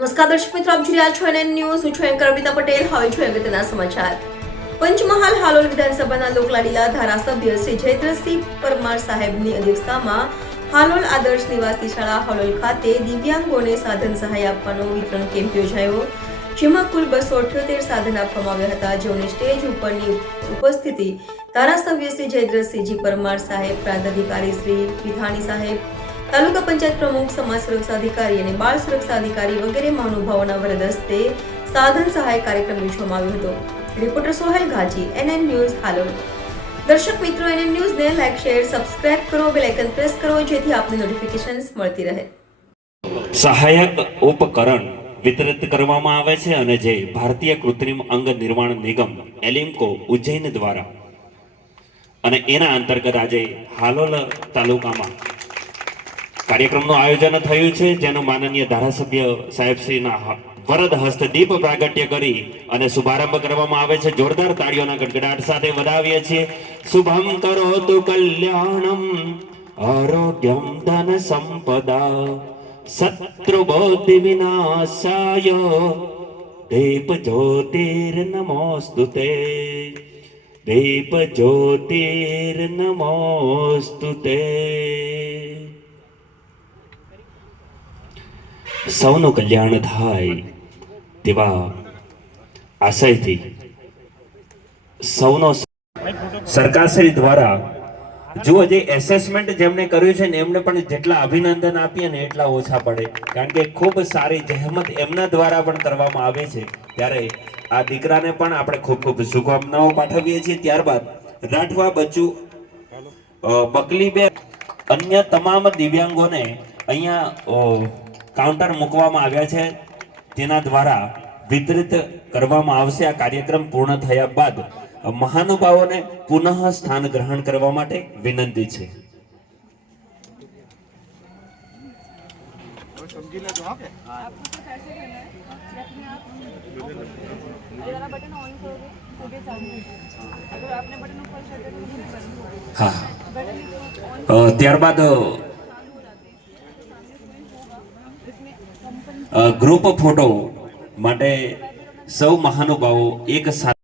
નમસ્કાર દર્શક મિત્રો, આપ જોઈ રહ્યા છો એનએન ન્યૂઝ. હું છું એન્કર અમિતા પટેલ. હવે જોઈએ અગત્યના સમાચાર. પંચમહાલ હાલોલ વિધાનસભાના લોકલાડીલા ધારાસભ્ય શ્રી જયદ્રથસિંહ પરમાર સાહેબની અધ્યક્ષતામાં હાલોલ આદર્શ નિવાસી શાળા હાલોલ ખાતે દિવ્યાંગોને સાધન સહાય આપવાનો વિતરણ કેમ્પ યોજાયો, જેમાં કુલ 278 સાધન આપવામાં આવ્યા હતા, જેઓની સ્ટેજ ઉપરની ઉપસ્થિતિ ધારાસભ્ય શ્રી જયદ્રથસિંહજી પરમાર સાહેબ, પ્રાંત અધિકારી શ્રી વિધાણી સાહેબ, તાલુકા પંચાયત પ્રમુખ, સમાજ સુરક્ષા અધિકારી અને બાળ સુરક્ષા અધિકારી વગેરે મહાનુભાવોના વરદ હસ્તે સાધન સહાય કાર્યક્રમ યોજવામાં આવ્યો હતો. Reporter Sohel Ghaji, NN news Halol. દર્શક મિત્રો, એનએન ન્યૂઝને લાઈક, શેર, સબસ્ક્રાઇબ કરો, બેલ આઇકન પ્રેસ કરો, જેથી આપને નોટિફિકેશન્સ મળતી રહે. સહાયક ઉપકરણ વિતરિત કરવામાં આવે છે અને જે ભારતીય કૃત્રિમ અંગ નિર્માણ નિગમ એલિમ્કો ઉજ્જૈન દ્વારા અને એના અંતર્ગત આજે હાલોલ તાલુકામાં કાર્યક્રમનું આયોજન થયું છે, જેનું માનનીય ધારાસભ્ય સાહેબશ્રીના વરદ હસ્તે દીપ પ્રાગટ્ય કરી અને શુભારંભ કરવામાં આવે છે. જોરદાર તાળીઓના ગડગડાટ સાથે વધાવીએ છીએ. શુભમ કરોતુ કલ્યાણમ આરોગ્યમ ધન સંપદા શત્રુબોધિ વિનાશાય દીપ જ્યોતિર્નમોસ્તુતે દીપ જ્યોતિર્નમોસ્તુતે. સૌનું કલ્યાણ થાય તેવા આશયથી સૌનો સરકારશ્રી દ્વારા જુઓ, જે એસેસમેન્ટ જેમને કર્યું છે ને એમને પણ જેટલા અભિનંદન આપીએ ને એટલા ઓછા પડે, કારણ કે ખૂબ સારી જહેમત એમના દ્વારા પણ કરવામાં આવે છે. ત્યારે આ દીકરાને પણ આપણે ખૂબ ખૂબ શુભકામનાઓ પાઠવીએ છીએ. ત્યારબાદ રાઠવા બચ્ચુ, બકલીબેન, અન્ય તમામ દિવ્યાંગોને અહીંયા કાઉન્ટર મૂકવામાં આવ્યા છે, તેના દ્વારા વિતરિત કરવામાં આવશે. આ કાર્યક્રમ પૂર્ણ થયા બાદ મહાનુભાવોને પુનઃ સ્થાન ગ્રહણ કરવા માટે વિનંતી છે. હા, ત્યારબાદ ગ્રુપ ફોટો માટે સૌ મહાનુભાવો એક સાથે